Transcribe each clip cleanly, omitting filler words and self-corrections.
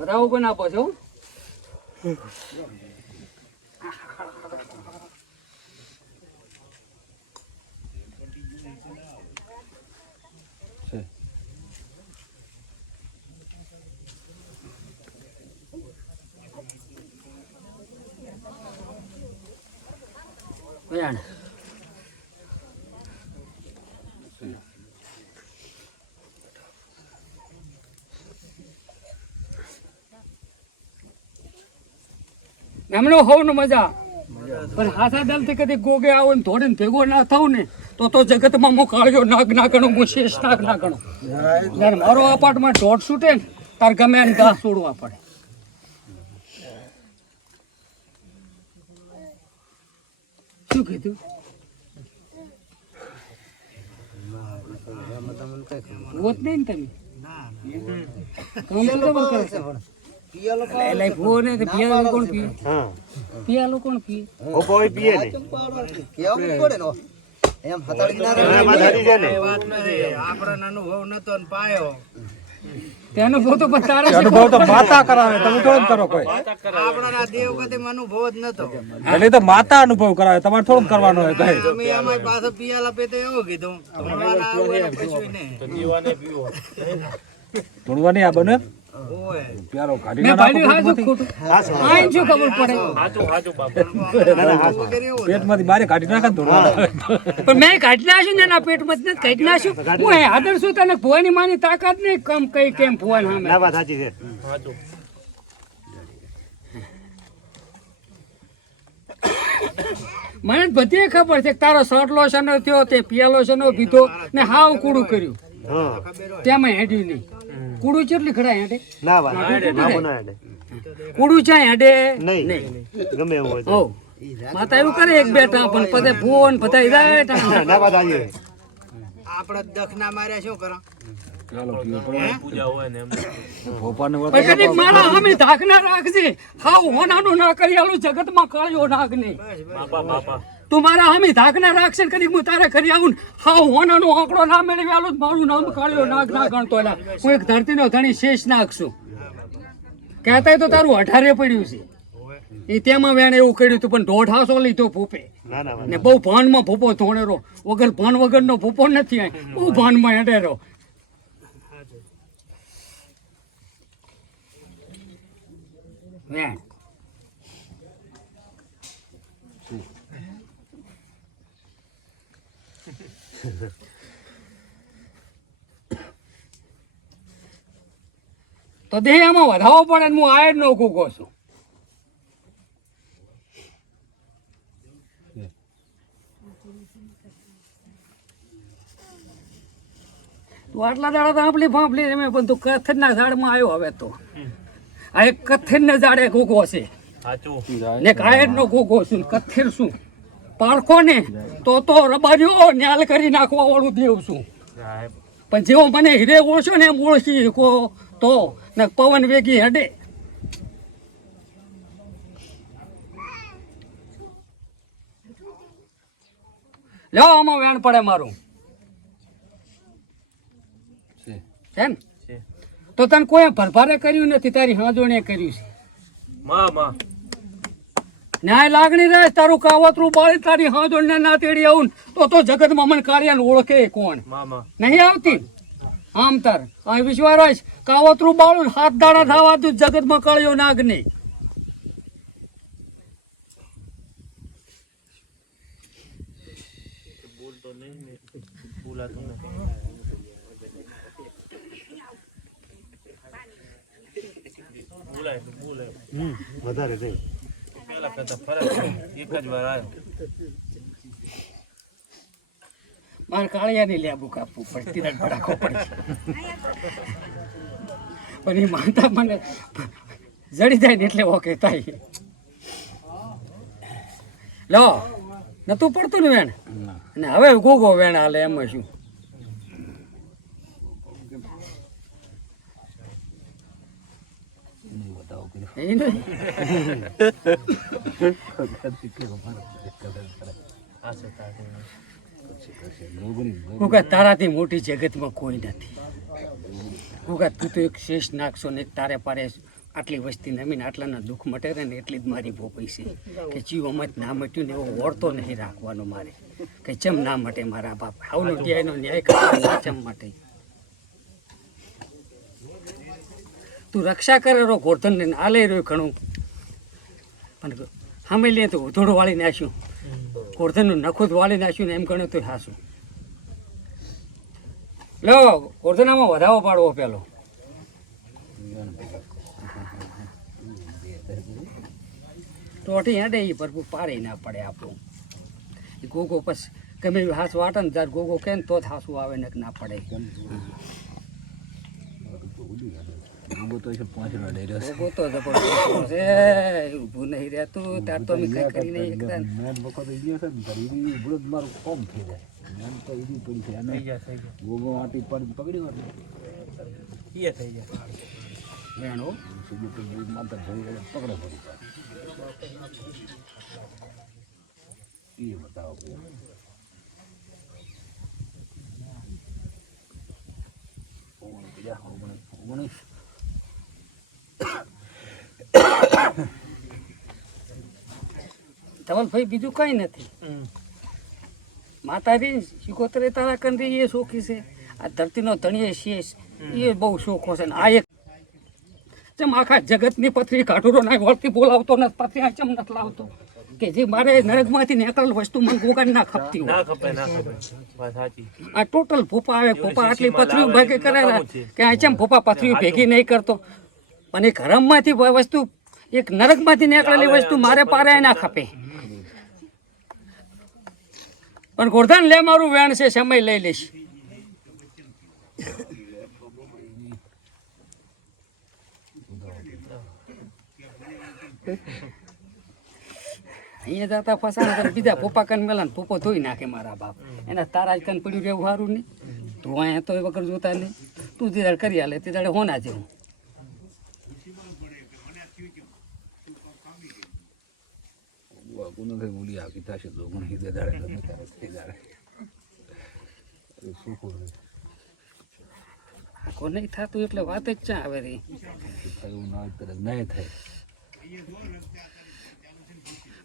વધાવો પણ આપો છો એમનો હોવ ને મજા પણ હાથા દલ થી કદી ગોગે આવો ને થોડીને ભેગો ના થાવ ને તો જગતમાં હું કાળ્યો નાગ ના ગણો હું શેષ નાગ ના ગણો જયારે મારો અપાર્ટમાં દોઢ છૂટે ને તાર ગમે એને ઘાસ છોડવા પડે શું કીધું હોત નહીં ને તમે કામ તો ખબર કરે છે પિયાલો કોણ પીએ પિયાલો કોણ પીએ ઓ કોઈ પીએ નહીં કેવું પડે નો એમ હતાડી ના રે વાત નથી આપણો અનુભવ નતો ને પાયો તે અનુભવ તો તારે અનુભવ તો માતા કરાવે તમે થોડું કરો કોઈ આપણા દેવ કદે અનુભવ જ નતો એટલે તો માતા અનુભવ કરાવે તમારે થોડું કરવાનો હોય કઈ તમે આમાં પાછો પિયાલા પે તો એવું કીધું ભણવાના આવું કશું નહીં તો જીવાને પીવો ભણવાની આ બને પ્યારો કાઢી ના પેટમાંથી બારે કાઢી નાખે પણ મેં કાઢી નાખ્યું ને ના પેટમાંથી કાઢી નાખ્યું હું હાજર છું તને ભુવાની માની તાકાત નહીં કમ કઈ કેમ ભુવાની સામે વાત સાચી છે મને બધી ખબર છે તારો સટલો શનો થયો તે પિયાલો શનો પીધો ને હાવ કૂડું કર્યું તેમાં હેડ્યું નહીં કુડું કેટલી ખડા હેડે ના હેડે કુડું છે હેડે નહીં ગમે એવું હોય ઓ માતા એવું કરે એક બે ટા પણ પદે ફોન બધા જાય ટા ના વાત આવી આપણે દખના માર્યા શું કરો ચાલો પૂજા હોય ને એમ ભોપાને વળતા કદી મારા હમે ધાકના રાખજે હાવ હોનાનું ના કરી આલું જગતમાં કાળ્યો નાગ નહીં બાપા બાપા તું મારા હમે ધાકના રાખશે કદી હું તારે કરી આવું હાવ હોનાનો આંકડો ના મેળવી આલું મારું નામ કાળ્યો નાગ ના ગણતો એલા હું એક ધરતીનો ધણી શેષ નાગ છું કહેતા તો તારું 18 પડ્યું છે એ તેમાં વેણ એવું કર્યું તું પણ દોઢાસો લીધો ભૂપે ને બહુ ભાનમાં ભૂપો ધોણેરો વગર ભાન વગરનો ભૂપો નથી બહુ ભાનમાં હેડેરો વેણ તો દેહ આમાં વધાવો પડે હું આયર નો કૂકો છું તું આટલા દાડા તો આપલી ફાંપલી રમે પણ તું કથન ના ઝાડમાં આવ્યો હવે તો આ એક કથિર ને ઝાડે કૂકો છે ને કાયર નો કૂકો છું કથિર શું પારખો ને તો રબાર્યો ન્યાલ કરી નાખવા વાળું દેવ છું પણ જેવો મને હીરે ઓળશો ને એમ ઓળખી શકો તો ને પવન વેગી હડે લો આમાં વેણ પડે મારું છે ને તો તને કોઈ ભરભારે કર્યું નથી તારી હાજોણે કર્યું છે ન્યાય લાગણી રહે તારું કાવતરું બાળી તારી હાજોને ના તેડી આવું તો જગતમાં મને કાર્યને ઓળખે કોણ નહીં આવતી આમ તાર અહીં વિશ્વાસ કાવતરું બાળું હાથ દાડા થવા તું જગતમાં કાળ્યો નાગ નહીં વધારે થઈ પેલા કરતા ફરક એક જ વાર આવ્યો મારે કાળિયાની લેબુ કાપવું પડે તિરક ભડાકો પડે પણ એ માનતા મને જડી જાય ને એટલે ઓકે થાય લો નતું પડતું ને વેણ અને હવે ગોગો વેણ હાલે એમાં શું તારાથી મોટી જગતમાં કોઈ નથી તું તો એક શેષ નાખશો ને તારે પારે આટલી વસ્તી નમીને આટલાના દુઃખ મટે ને એટલી જ મારી ભોપઈ છે કે જીવોમાં જ ના મટ્યું ને એવો વળતો નહીં રાખવાનો મારે કે ચમ ના મટે મારા બાપ આવનો ન્યાય કરવા ચમ માટે તું રક્ષા કરે રો ગોરધનને આલે રહ્યો ઘણું પણ સામે લે તો ઉધોડો વાળી નાખ્યું ગોરધનનું નખુદ વાળી નાખ્યું ને એમ ગણ્યું તો હાસું લો ગોરધનામાં વધાવો પાડવો પેલો ટોટી હેડે એ ભરપૂર પાડે ના પડે આપણું ગોગો પછી ગમે એવી હાથ વાટે ને ત્યારે ગોગો કે ને તો જ હાસું આવે ને ના પડે ગોગો તો જબરદસ્ત છે ઊભું નહીં રહેતું તાર તો અમે કઈ કરી નહીં એકદમ ધવલભાઈ બીજું કઈ નથી માતાજી શિકોતરે તારા કંદી એ શોખી છે આ ધરતીનો ધણીએ શેષ એ બહુ શોખો છે ને આ એક ચમ આખા જગતની પથરી કાઢુરો ના વળતી બોલાવતો નથી પથરી આ ચમ નથી લાવતો કે જે મારે નરકમાંથી નીકળેલ વસ્તુ મને ગોગાડી ના ખપતી હોય આ ટોટલ ભૂપા આવે ભૂપા આટલી પથરીઓ ભેગી કરેલા કે આ ચમ ભૂપા પથરીઓ ભેગી નહીં કરતો પણ એક હરમમાંથી વસ્તુ એક નરકમાંથી નીકળેલી વસ્તુ મારે પારે ના ખપે પણ ગોરધન લે મારું વેણ છે સમય લઈ લઈશ અહીંયા જતા ફસાણા બીજા પોપા કન મેલા ને પોપો ધોઈ નાખે મારા બાપ એના તારા જ કન પડ્યું રહેવું સારું નહીં તું અહીંયા તો એ વગર જોતા નહીં તું જે દાડે કરી હાલે તે દાડે હોના જેવું આખો નહીં થતું એટલે વાત જ ચા આવે રહી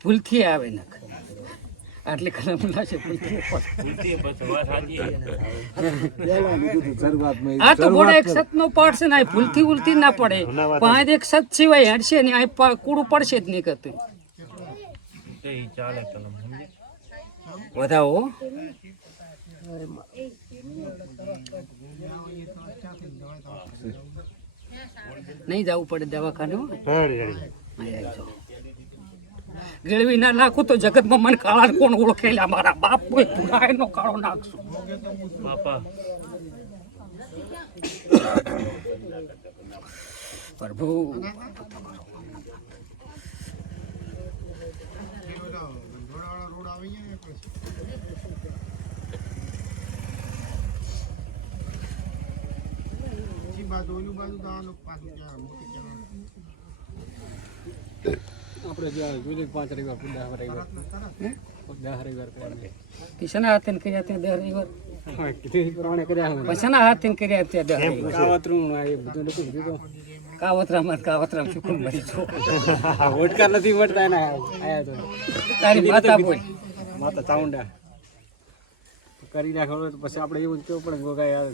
ભૂલથી આવે નખ આટલી ખરાબ લાશે આ તો બોડે એક સત નો પાડ છે ને ભૂલથી ઉલથી ના પડે પણ એક સત સિવાય હડશે ને આ કૂડું પડશે જ નહીં કરતું વધાવો નહીં જવું પડે દવાખાને ગેળવી ના નાખું તો જગતમાં મને કાળા કોણ ઓળખેલા મારા બાપ કોઈ ભૂલાય નો કાળો નાખશું પ્રભુ આપણે જોઈએ 5 રવિવાર 10 રવિવાર કિશના હાથે કર્યા ત્યાં 10 રવિવાર પ્રમાણે કર્યા પછાના હાથે કર્યા ત્યાં 10 કાવતરું એ બધું લખી દીધું કાવતરામાં સુકુન મરી છો ઓટકાર નથી મળતા એના આયા તો તારી માતા બોલ માતા ચાઉંડા કરી નાખો તો પછી આપણે એવું જ કેવું પડે ગોગા યાર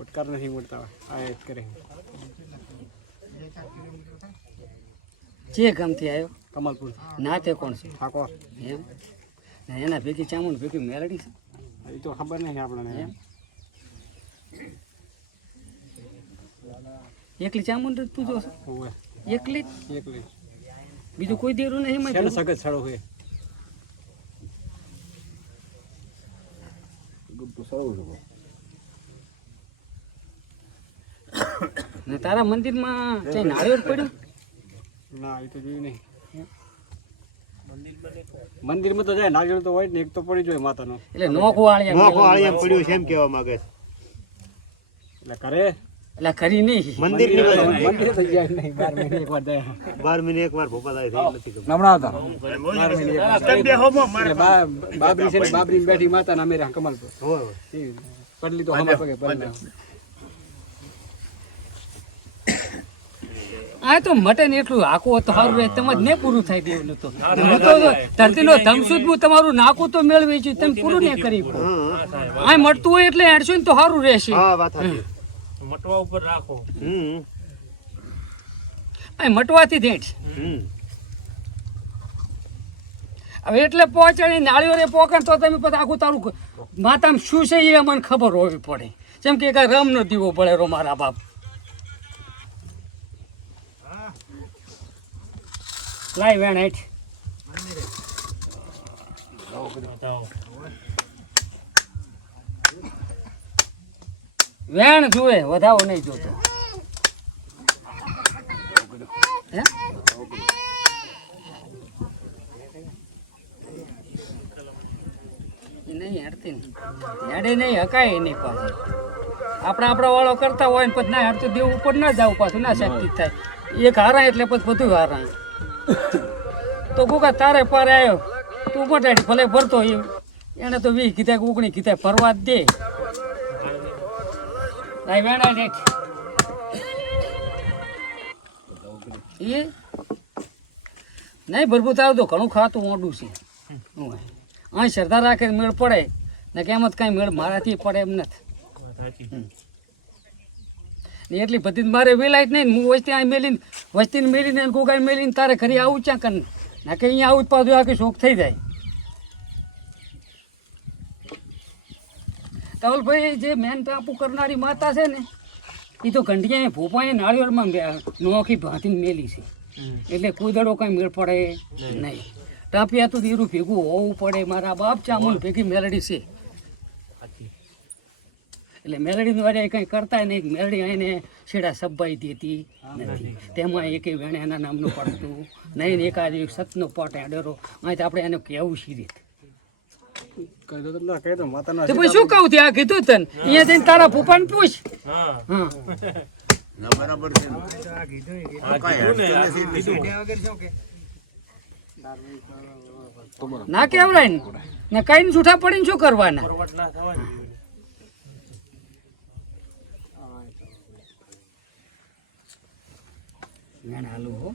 ઓટકાર નથી મળતા આયા જ કરે જે ગામથી આવ્યો કમલપુર ના તે કોણ છે ઠાકોર એમ એના ભેગી ચામુંડ ભેગી મેળડી છે એ તો ખબર નહીં આપણને એમ એકલી ચામુંડ તું જો એકલી બીજું કોઈ દેરું નહીં એમાં સગત છડો હોય ને તારા મંદિરમાં કઈ નાળિયેર પડ્યું ના એ તો જોયું નહીં મંદિરમાં તો જાય નાળિયેર તો હોય ને એક તો પડી જોઈએ માતાનો એટલે નોખો આળિયા પડ્યું છે એમ કહેવા માંગે એટલે કરે એટલે કરી નહીં મંદિર થઈ જાય નહીં 12 મહિને એકવાર જાય 12 મહિને એકવાર ભોપા થાય છે નથી ખબર નમણા હતા 12 મહિને બાબરી છે બાબરી બેઠી માતા ના મેરા કમલપુર હોય પડલી તો હમા પગે પડના આ તો મટન એટલું હાકવું તો સારું રહે તમારે ને પૂરું થાય દેવું તો હું તો ધરતીનો ધમસુદ હું તમારું નાખું તો મેળવી છું તમે પૂરું ને કરી આ મટતું હોય એટલે હેડશું ને તો સારું રહેશે મટવા ઉપર રાખો આ મટવાથી દેઠ હવે એટલે પહોંચાડી નાળીઓને પોકણ તો તમે પછી આખું તારું માતામાં શું છે એ અમને ખબર હોવી પડે જેમ કે કાંઈ રમનો દીવો પડેરો મારા બાપ લાય વેણ હેઠ વેણ જુએ વધાવો નહીં જોતો હે નહીં હેડતી ને હેડે નહીં હકાય એની પાસે આપણા વાળો કરતા હોય ને પછી ના હેડતું દેવું ઉપર ના જવું પાછું ના શક્તિ થાય એક હારા એટલે પછી બધું હારા તો કોકા તારે પારે આવ્યો તું મટાડી ભલે ભરતો એને તો 20 કીધા કે 19 કીધા ભરવા જ દે ભાઈ વેણા ને એ નહીં ભરભૂત આવ્યું તો ઘણું ખાતું મોડું છે અહીં શ્રદ્ધા રાખે મેળ પડે ને કેમ જ કાંઈ મેળ મારાથી પડે એમ નથી એટલી બધી મારે વેલાય જ નહીં હું વસ્તી અહીં મેલીને વસ્તીને મેલીને કોકાઈ મેલીને તારે ઘરે આવું ચા કર ના કે અહીંયા આવું જ પાછું આખી શોખ થઈ જાય તવલભાઈ જે મેન ટાપુ કરનારી માતા છે ને એ તો ઘંટિયા ભોપાએ નાળિયેરમાં નોખી ભાંતીને મેલી છે એટલે કોઈ દડો કાંઈ મેળ પડે નહીં ટાંપિયા તો ધીરું ભેગું હોવું પડે મારા બાપ ચામુન ભેગી મેલડી છે એટલે મેલડી દ્વારા કંઈ કરતા નહીં મેલડી આવીને છેડા સબાઈ દેતી નથી તેમાં એકે વેણે એના નામનું પડતું નહીં એકાદ સતનો પટ ડરો અહીં તો આપણે એને કહેવું છીએ પછી શું કહું આ કીધું તને અહીંયા જઈને તારા પપ્પાને પૂછ હા ના કેવડાય ને કઈ છૂટા પડીને શું કરવાના હાલું હો